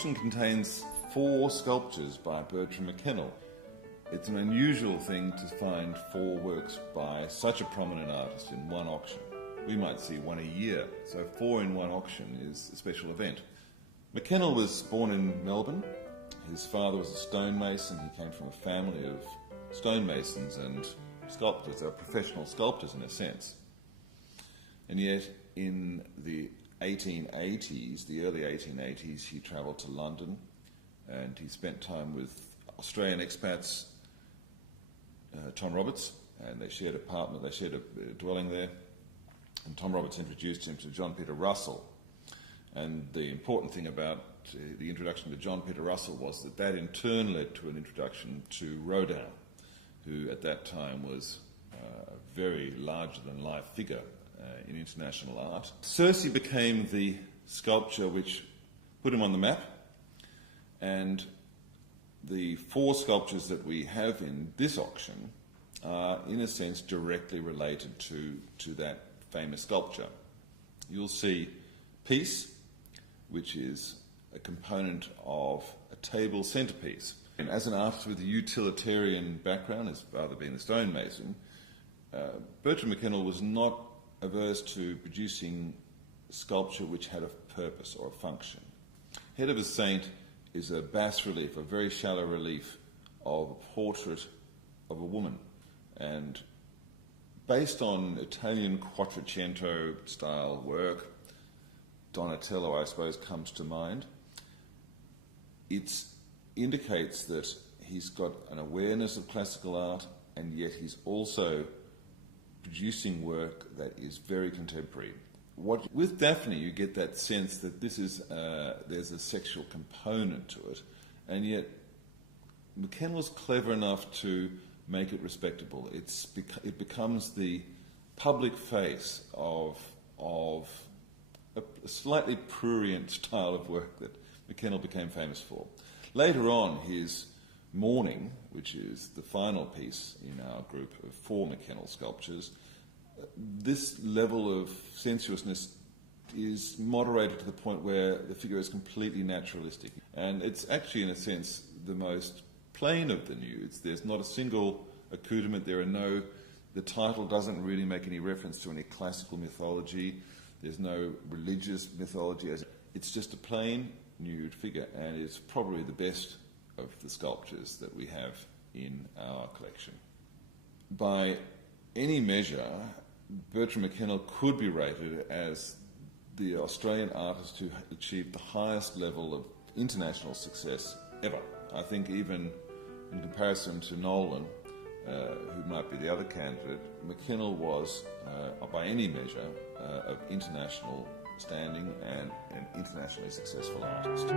auction contains 4 sculptures by Bertram Mackennal. It's an unusual thing to find 4 works by such a prominent artist in one auction. We might see one a year, so 4 in one auction is a special event. Mackennal was born in Melbourne. His father was a stonemason. He came from a family of stonemasons and sculptors. They were professional sculptors in a sense. And yet in the 1880s, the early 1880s, he travelled to London and he spent time with Australian expats, Tom Roberts, and they shared a dwelling there. And Tom Roberts introduced him to John Peter Russell. And the important thing about the introduction to John Peter Russell was that that in turn led to an introduction to Rodin, who at that time was a very larger-than-life figure in international art. Circe became the sculpture which put him on the map, and the 4 sculptures that we have in this auction are, in a sense, directly related to that famous sculpture. You'll see Peace, which is a component of a table centrepiece. And as an artist with a utilitarian background, as father being a stonemason, Bertram Mackennal was not averse to producing sculpture which had a purpose or a function. Head of a Saint is a bas relief, a very shallow relief of a portrait of a woman. And based on Italian Quattrocento style work, Donatello, I suppose, comes to mind. It indicates that he's got an awareness of classical art, and yet he's also producing work that is very contemporary. With Daphne, you get that sense that this is there's a sexual component to it, and yet Mackennal's clever enough to make it respectable. It becomes the public face of a slightly prurient style of work that Mackennal became famous for. Later on, his Morning, which is the final piece in our group of 4 Mackennal sculptures, this level of sensuousness is moderated to the point where the figure is completely naturalistic. And it's actually, in a sense, the most plain of the nudes. There's not a single accoutrement. The title doesn't really make any reference to any classical mythology. There's no religious mythology. It's just a plain nude figure, and it's probably the best of the sculptures that we have in our collection. By any measure, Bertram Mackennal could be rated as the Australian artist who achieved the highest level of international success ever. I think even in comparison to Nolan, who might be the other candidate, Mackennal was, by any measure, of international standing and an internationally successful artist.